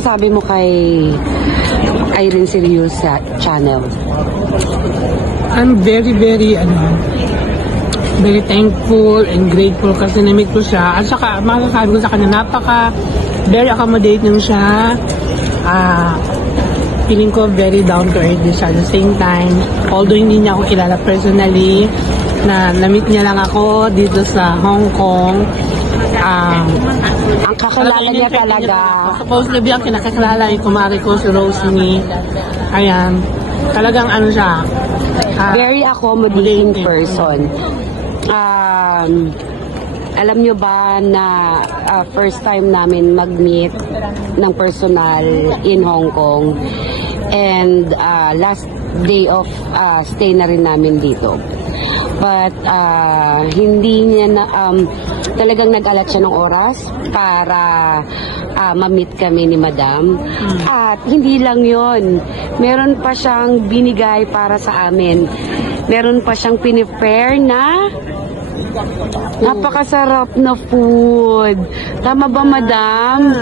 masasabi mo kay Irene Cirillo channel? I'm very thankful and grateful kasi na-meet ko siya. At saka, masasabi ko sa kanya, very accommodating siya. Feeling ko very down to earth din siya at the same time. Although hindi niya ako kilala personally, na-meet niya lang ako dito sa Hong Kong. Ang kakilala niya talaga. Supposedly, ang kinakakilala yung kumari ko si Rosemary. Ayan. Talagang ano siya. Very accommodating person. Alam nyo ba na first time namin mag-meet ng personal in Hong Kong, and last day of stay na rin namin dito. But hindi niya na talagang nag-alat siya ng oras para ma-meet kami ni Madam. At hindi lang yon, meron pa siyang binigay para sa amin. Meron pa siyang pinipare na napakasarap na food. Tama ba, Madam?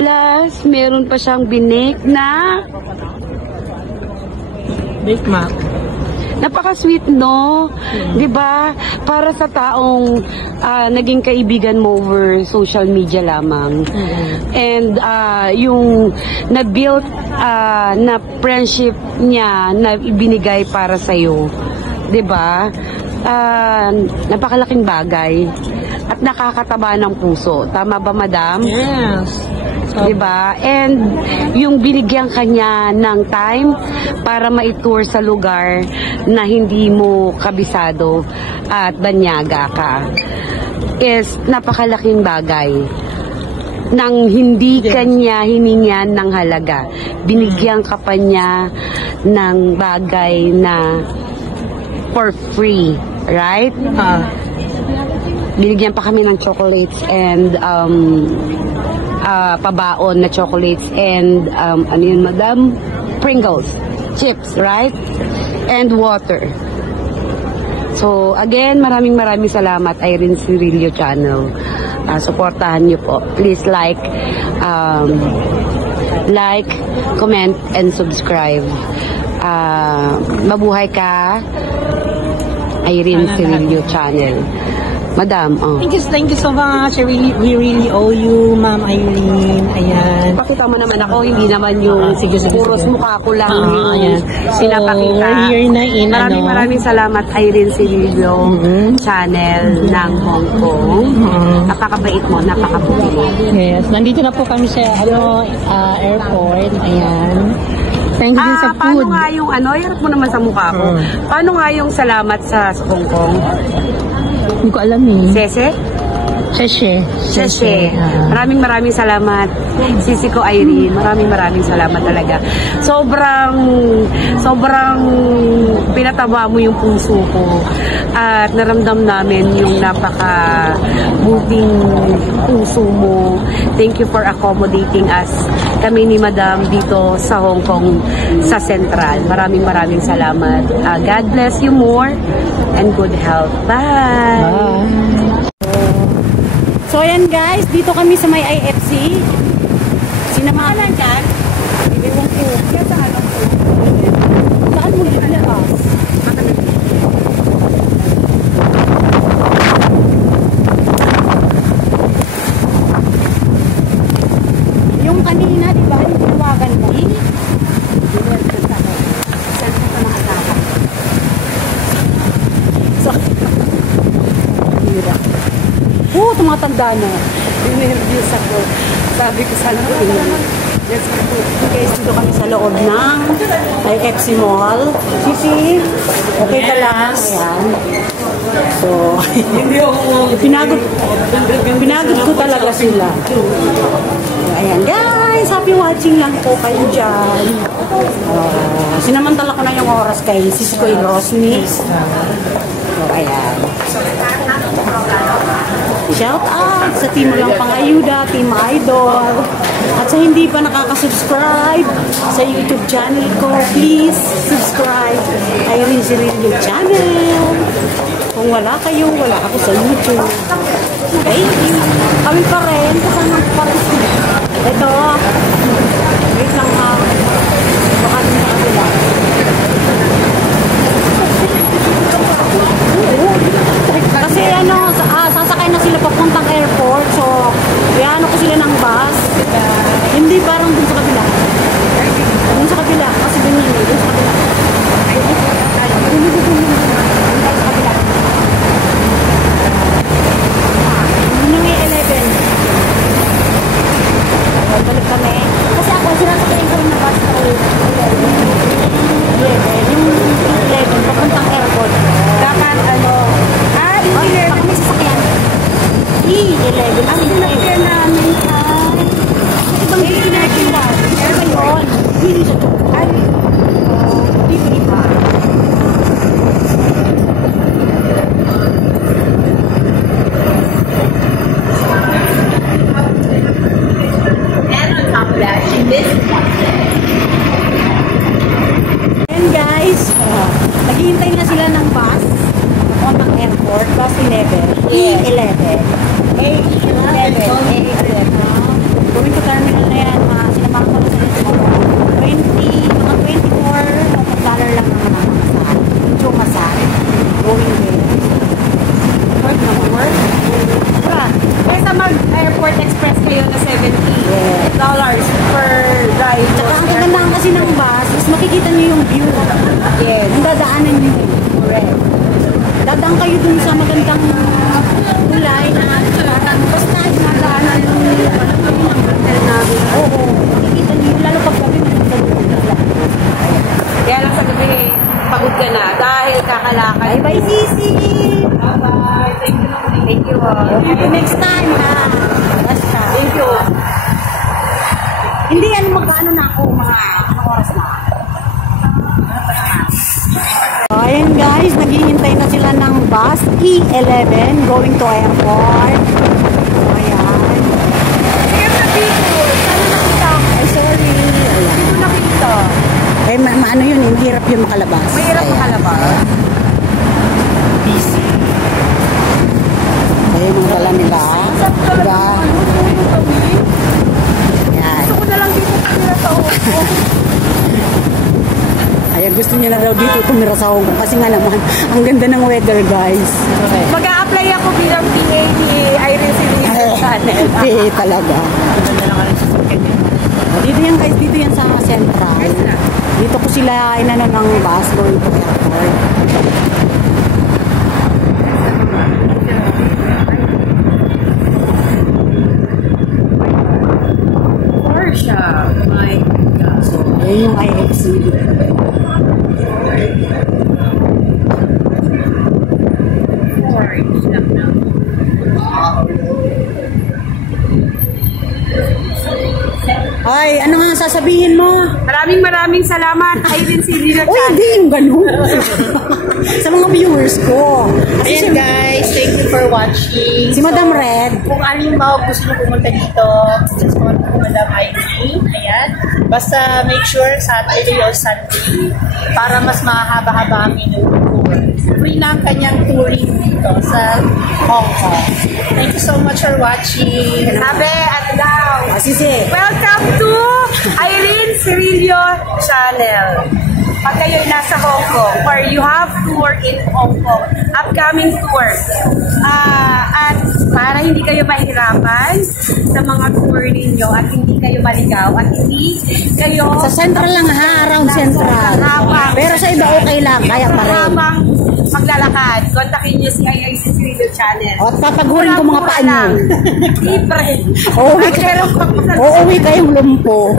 Plus, meron pa siyang binake na Bake Mac. napaka-sweet, no? 'Di ba? Para sa taong naging kaibigan mo over social media lamang. And yung na-built na friendship niya na ibinigay para sa iyo. 'Di ba? Napakalaking bagay at nakakataba ng puso. Tama ba, Madam? Yes. Diba? And yung binigyan kanya ng time para ma-tour sa lugar na hindi mo kabisado at banyaga ka is napakalaking bagay nang hindi kanya hiningan ng halaga. Binigyan ka pa niya ng bagay na for free, right? Binigyan pa kami ng chocolates and pabaon na chocolates and ano yun, Madam? Pringles, chips, right? And water. So again, maraming salamat, Irene Cirillo channel. Suportahan niyo po. Please like, comment, and subscribe. Mabuhay ka, Irene Cirillo channel. Madam, Thank you so much. We really owe you, Ma'am Irene. Ayan. Pakita mo naman ako, hindi naman yung puros mukha ko lang yung pinapakita. So, here na in maraming salamat, Irene Cirillo channel ng Hong Kong. Napakabait mo, napakabuti mo. Yes, nandito na po kami sa airport. Ayan. Thank you sa food. Paano nga yung hirap mo naman sa mukha ko. Paano nga yung salamat sa Hong Kong? Hindi ko alam eh. Sese? Sese. Maraming salamat, Sisi ko Irene. Maraming salamat talaga. Sobrang pinataba mo yung puso ko. At naramdam namin yung napaka-moving puso mo. Thank you for accommodating us. Kami ni Madam dito sa Hong Kong, sa Central. Maraming salamat. God bless you more and good health. Bye! So ayan guys, dito kami sa may IFC. Sinamahan dyan? Ewan ko. Kaya saan ako? Saan mo lipas? Yung kanina, di ba? Yung tinawagan mo? Saan ka mga asawa? So, hirap. Tumatanda na. Nervous ako. Sabi ko sana ko let's go. Guys, dito kami sa loob ng IFC Mall. Sisi, okay ka lang. Ayan. So, pinagod ko talaga sila. Ayan guys, happy watching lang po kayo dyan. Sinamantala ko na yung oras kay Sisi ko yung Rosemary. So, ayan. Shout out sa Team Walang Pangayuda, Team Idol. At sa hindi pa nakaka-subscribe sa YouTube channel ko, please subscribe Irene Cirillo channel. Kung wala kayo, wala ako sa YouTube. Thank you. Kami pa rin. Kasama pa rin. Ito. papuntang airport. So, iano ko sila ng bus. Hindi parang dun sa kabila. Dun sa kabila. Kasi ganyan eh. Dun sa kabila. Dun sa kabila. Yun yung 11. Balik kami. Kasi ako, sinasakyan ko rin na bus na 11. Yung 11, papuntang airport. Dapat ano, Kami sasakyan. E11. Ang sinakyan namin ay ibang sinakyan ba? Ano ba yun? Hindi siya to. Ay, hindi pa. And guys, naghihintay na sila ng bus on ang airport, bus 11, E11. A11. Going to terminal na yan, sinamahan ko na sa mga $24 lang ang mamasal. Medyo masal. Going there. Work na work. kaysa mag-airport express kayo na $70 per ride. Tsaka ang kagandahan kasi ng bus is makikita niyo yung view. Yes. Ang dadaanan niyo. Correct. Dadaan kayo dun sa magandang kulay na basta madaanan niyo yung hotel namin. Oo. Makikita niyo, lalo pag gabi makikita niyo. Kaya lang sa gabi, pagod ka na dahil kakalakad. Bye-bye, Sisi! Bye-bye. Thank you. See you next time, ha? Basta. Thank you. Hindi yan magkaano na ako, mga oras na. So, ayan guys, naghihintay na sila ng bus E11 going to airport. So, ayan. Sige, sabi ko, saan nakita ako? Ay, sorry. Ayan. Sino nakita? Eh, ano yun, mahirap yun makalabas. Mahirap Ayan. makalabas. Busy. Ayan ang dala nila. Diba? Ayan. Gusto ko na lang dito tumira sa Hong Kong. Ayan, gusto niya na daw dito tumira sa Hong Kong kasi nga naman, ang ganda ng weather, guys. Mag-a-apply ako bilang PA ni Irene Silvio Channel. Eh, talaga. Dito yan guys, dito yan sa Central. Dito ko sila inano ng bus going to airport. Porsche. My God. Ayan yung IFC. Ay, ano nga sasabihin mo? Maraming salamat, Irene Silvio Uy, Channel. hindi yung ganun. Sa mga viewers ko. Kasi Ayan guys, thank you for watching. si Madam Red, Kung ano yung mga gusto nyo pumunta dito, just want to Madam Irene. Ayan. Basta make sure Saturday or Sunday para mas mahaba-haba ang inyong tour. Free na ang kanyang touring dito sa Hong Kong. Thank you so much for watching. Sabi, at daw. Sisi. Welcome to Irene Cirillo Channel. Pag kayo'y nasa Hong Kong or you have tour in Hong Kong, upcoming tour. At para hindi kayo mahirapan sa mga tour ninyo at hindi kayo maligaw at hindi kayo Sa Central lang ha, around Central. Pero sa iba okay lang, kaya pa rin. habang maglalakad, kontakin nyo si Irene Cirillo Channel. O, at papagurin ko mga paa niyo. Libre. Uuwi At meron pang Uuwi kayong lumpo.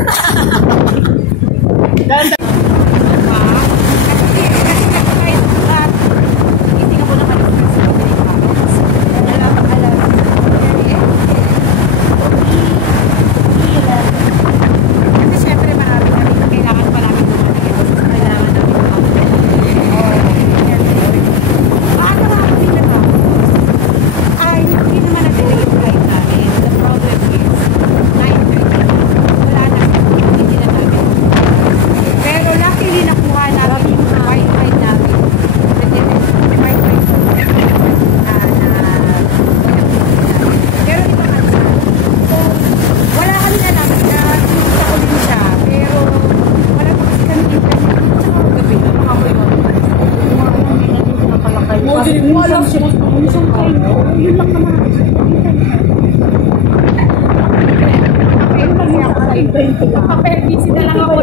Magpapa-LBC na lang ako.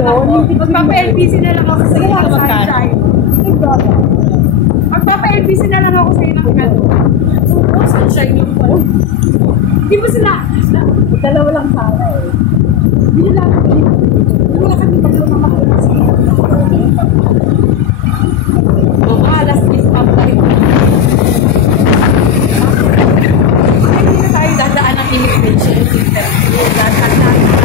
Magpapa-LBC na lang ako sa iyo ng sunshine. Magpapa-LBC na lang ako sa iyo ng ano. Oo, sunshine yung phone. Di ba sila? Dalawa lang sana eh. Hindi lang. Wala kami tatlo na makuha. Alas is up tayo. Hindi na tayo dadaan ng immigration interview. Dadaan natin.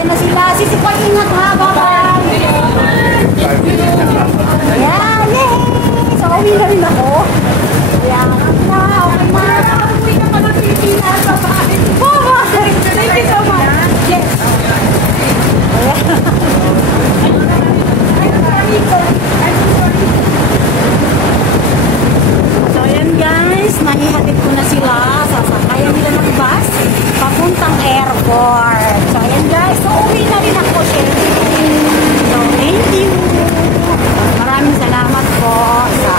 Na sila, sisipag ingat ha, bye-bye! Ayan, yay! So, uwi na rin ako. Ayan, na, okay na. Uwi ka pa ng Pilipinas sa bahay. Bye-bye! Thank you so much! Yes! So, ayan guys, nahihatid ko na sila. Sasakayan nila ng bus papuntang airport. So, ayan guys, so uwi na rin ako, syempre. So, thank you. Maraming salamat po sa